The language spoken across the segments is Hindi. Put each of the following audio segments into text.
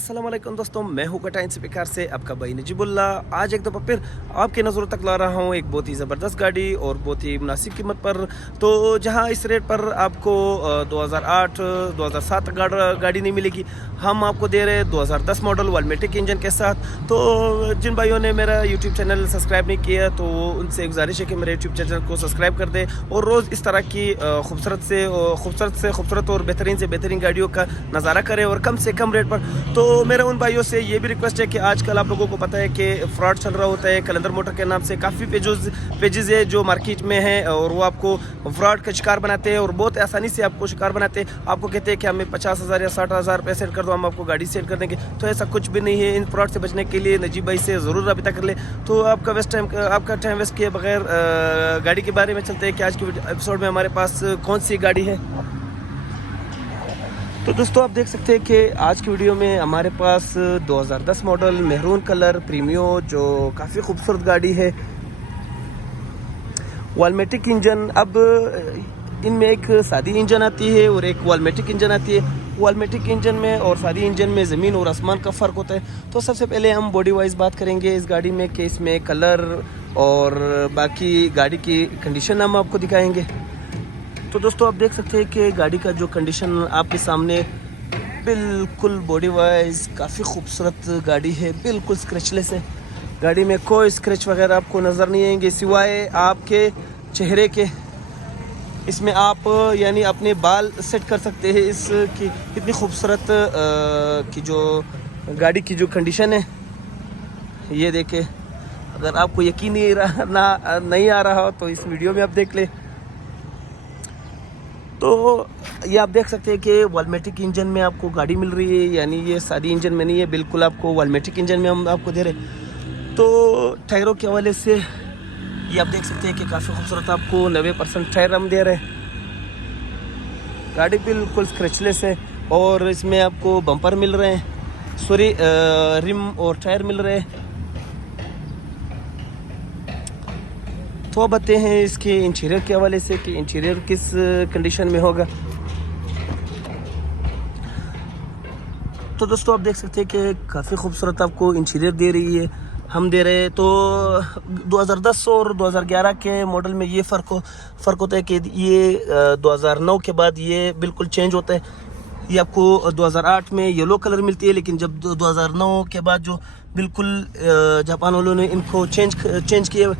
अस्सलाम वालेकुम दोस्तों, मैं हूं कटाइन से बेकार से आपका भाई नजीबुल्ला। आज एक दफ़ा फिर आपके नज़रों तक ला रहा हूं एक बहुत ही ज़बरदस्त गाड़ी और बहुत ही मुनासिब कीमत पर। तो जहां इस रेट पर आपको 2008-2007 गाड़ी नहीं मिलेगी, हम आपको दे रहे हैं 2010 मॉडल वाल्मेटिक इंजन के साथ। तो जिन भाइयों ने मेरा यूट्यूब चैनल सब्सक्राइब नहीं किया तो उनसे गुजारिश है कि मेरे यूट्यूब चैनल को सब्सक्राइब कर दें और रोज़ इस तरह की खूबसूरत और बेहतरीन से बेहतरीन गाड़ियों का नज़ारा करें और कम से कम रेट पर। तो मेरा उन भाइयों से ये भी रिक्वेस्ट है कि आजकल आप लोगों को पता है कि फ्रॉड चल रहा होता है। कलंदर मोटर के नाम से काफ़ी पेजेस है जो मार्केट में है और वो आपको फ्रॉड का शिकार बनाते हैं और बहुत आसानी से आपको शिकार बनाते हैं। आपको कहते हैं कि हमें 50,000 या 60,000 रुपये सेंड कर दो, हम आपको गाड़ी सेंड कर देंगे। तो ऐसा कुछ भी नहीं है। इन फ्रॉड से बचने के लिए नजीब भाई से ज़रूर रब्ता कर ले। तो आपका टाइम वेस्ट किए बगैर गाड़ी के बारे में चलते हैं कि आज के एपिसोड में हमारे पास कौन सी गाड़ी है। तो दोस्तों आप देख सकते हैं कि आज की वीडियो में हमारे पास 2010 मॉडल मेहरून कलर प्रीमियो जो काफ़ी खूबसूरत गाड़ी है, वाल्मेटिक इंजन। अब इनमें एक सादी इंजन आती है और एक वाल्मेटिक इंजन आती है। वाल्मेटिक इंजन में और सादी इंजन में ज़मीन और आसमान का फ़र्क होता है। तो सबसे पहले हम बॉडी वाइज बात करेंगे इस गाड़ी में कि इसमें कलर और बाकी गाड़ी की कंडीशन हम आपको दिखाएंगे। तो दोस्तों आप देख सकते हैं कि गाड़ी का जो कंडीशन आपके सामने बिल्कुल बॉडी वाइज काफ़ी खूबसूरत गाड़ी है, बिल्कुल स्क्रैचलेस है। गाड़ी में कोई स्क्रैच वगैरह आपको नज़र नहीं आएंगे सिवाय आपके चेहरे के। इसमें आप यानी अपने बाल सेट कर सकते हैं। इसकी इतनी खूबसूरत की जो गाड़ी की जो कंडीशन है ये देखें। अगर आपको यकीन नहीं आ रहा हो तो इस वीडियो में आप देख ले। तो ये आप देख सकते हैं कि वाल्मेटिक इंजन में आपको गाड़ी मिल रही है, यानी ये सादी इंजन में नहीं है, बिल्कुल आपको वाल्मेटिक इंजन में हम आपको दे रहे। तो टायरों के हवाले से ये आप देख सकते हैं कि काफ़ी खूबसूरत आपको 90% टायर हम दे रहे हैं। गाड़ी बिल्कुल स्क्रैचलेस है और इसमें आपको बम्पर मिल रहे हैं, रिम और टायर मिल रहे हैं। तो बताते हैं इसके इंटीरियर के हवाले से कि इंटीरियर किस कंडीशन में होगा। तो दोस्तों आप देख सकते हैं कि काफ़ी खूबसूरत आपको इंटीरियर दे रही है, हम दे रहे हैं। तो 2010 और 2011 के मॉडल में ये फ़र्क होता है कि ये 2009 के बाद ये बिल्कुल चेंज होता है। ये आपको 2008 में येलो कलर मिलती है, लेकिन जब 2009 के बाद जो बिल्कुल जापान वालों ने इनको चेंज किया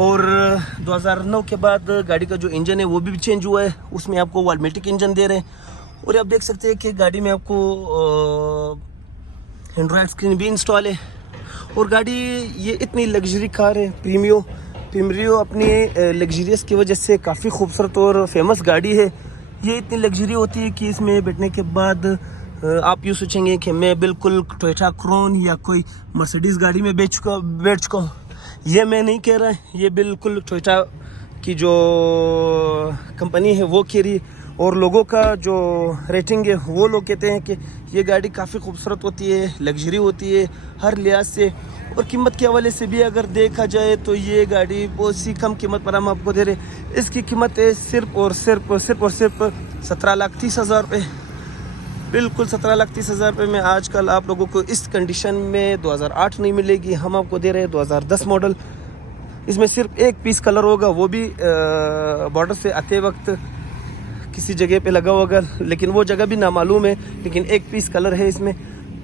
और 2009 के बाद गाड़ी का जो इंजन है वो भी चेंज हुआ है। उसमें आपको वाल्मेटिक इंजन दे रहे हैं और आप देख सकते हैं कि गाड़ी में आपको एंड्रॉयड स्क्रीन भी इंस्टॉल है। और गाड़ी ये इतनी लग्जरी कार है, प्रीमियो अपनी लग्जरियस की वजह से काफ़ी खूबसूरत और फेमस गाड़ी है। ये इतनी लग्जरी होती है कि इसमें बैठने के बाद आप यूँ सोचेंगे कि मैं बिल्कुल टोयोटा क्रोन या कोई मर्सिडीज़ गाड़ी में बैठ चुका हूँ। ये मैं नहीं कह रहा, ये बिल्कुल टोयोटा की जो कंपनी है वो कह रही है और लोगों का जो रेटिंग है वो लोग कहते हैं कि ये गाड़ी काफ़ी खूबसूरत होती है, लग्जरी होती है हर लिहाज से। और कीमत के हवाले से भी अगर देखा जाए तो ये गाड़ी बहुत सी कम कीमत पर हम आपको दे रहे। इसकी कीमत है सिर्फ 17,30,000 रुपये, बिल्कुल 17,30,000 रुपये में आजकल आप लोगों को इस कंडीशन में 2008 नहीं मिलेगी। हम आपको दे रहे हैं 2010 मॉडल। इसमें सिर्फ एक पीस कलर होगा, वो भी बॉर्डर से आते वक्त किसी जगह पे लगा होगा, लेकिन वो जगह भी नामालूम है, लेकिन एक पीस कलर है इसमें।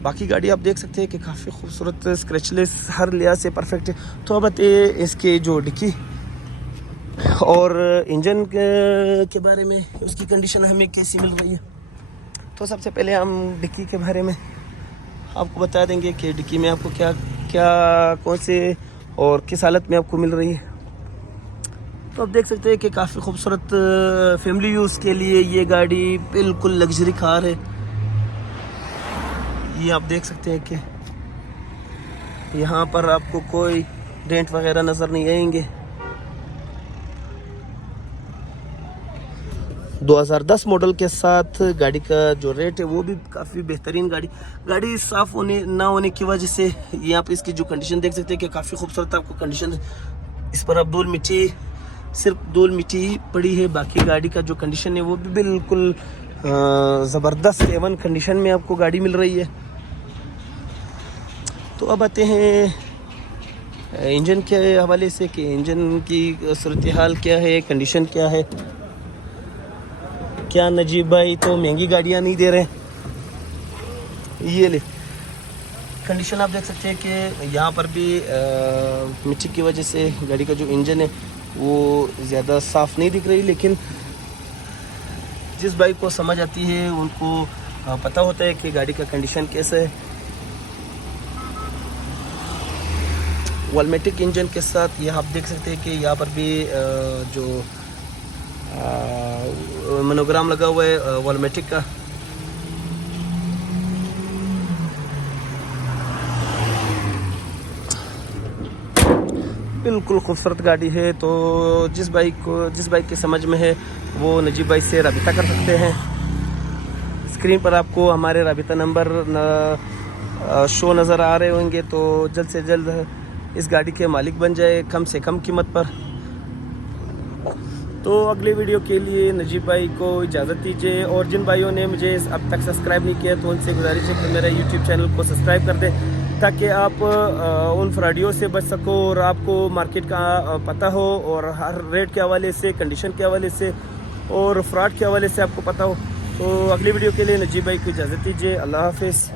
बाकी गाड़ी आप देख सकते हैं कि काफ़ी खूबसूरत स्क्रैचलेस हर लिहाज से परफेक्ट है। तो अब बताइए इसके जो डिक्की और इंजन के बारे में, उसकी कंडीशन हमें कैसी मिल रही है। तो सबसे पहले हम डिक्की के बारे में आपको बता देंगे कि डिक्की में आपको क्या कौन से और किस हालत में आपको मिल रही है। तो आप देख सकते हैं कि काफ़ी खूबसूरत फैमिली यूज़ के लिए ये गाड़ी बिल्कुल लग्जरी कार है। ये आप देख सकते हैं कि यहाँ पर आपको कोई डेंट वगैरह नज़र नहीं आएंगे। 2010 मॉडल के साथ गाड़ी का जो रेट है वो भी काफ़ी बेहतरीन। गाड़ी साफ़ ना होने की वजह से यहाँ पे इसकी जो कंडीशन देख सकते हैं कि काफ़ी खूबसूरत आपको कंडीशन। इस पर अब सिर्फ धूल मिट्टी पड़ी है, बाकी गाड़ी का जो कंडीशन है वो भी बिल्कुल ज़बरदस्त A1 कंडीशन में आपको गाड़ी मिल रही है। तो अब आते हैं इंजन के हवाले से कि इंजन की सूरत हाल क्या है, कंडीशन क्या है। क्या नजीब भाई तो महंगी गाड़ियाँ नहीं दे रहे हैं। ये ले कंडीशन आप देख सकते हैं कि यहाँ पर भी मिट्टी की वजह से गाड़ी का जो इंजन है वो ज़्यादा साफ़ नहीं दिख रही, लेकिन जिस बाइक को समझ आती है उनको पता होता है कि गाड़ी का कंडीशन कैसा है। वॉल्मेटिक इंजन के साथ ये आप देख सकते हैं कि यहाँ पर भी जो मोनोग्राम लगा हुआ है वॉल्मेटिक का। बिल्कुल खूबसूरत गाड़ी है। तो जिस बाइक की समझ में है वो नजीब भाई से रब्ता कर सकते हैं। स्क्रीन पर आपको हमारे रब्ता नंबर शो नज़र आ रहे होंगे, तो जल्द से जल्द इस गाड़ी के मालिक बन जाए कम से कम कीमत पर। तो अगले वीडियो के लिए नजीब भाई को इजाज़त दीजिए, और जिन भाइयों ने मुझे अब तक सब्सक्राइब नहीं किया तो उनसे गुजारिश है कि मेरा यूट्यूब चैनल को सब्सक्राइब कर दें, ताकि आप उन फ्रॉडियों से बच सको और आपको मार्केट का पता हो, और हर रेट के हवाले से, कंडीशन के हवाले से और फ्रॉड के हवाले से आपको पता हो। तो अगली वीडियो के लिए नजीब भाई को इजाज़त दीजिए। अल्लाह हाफिज़।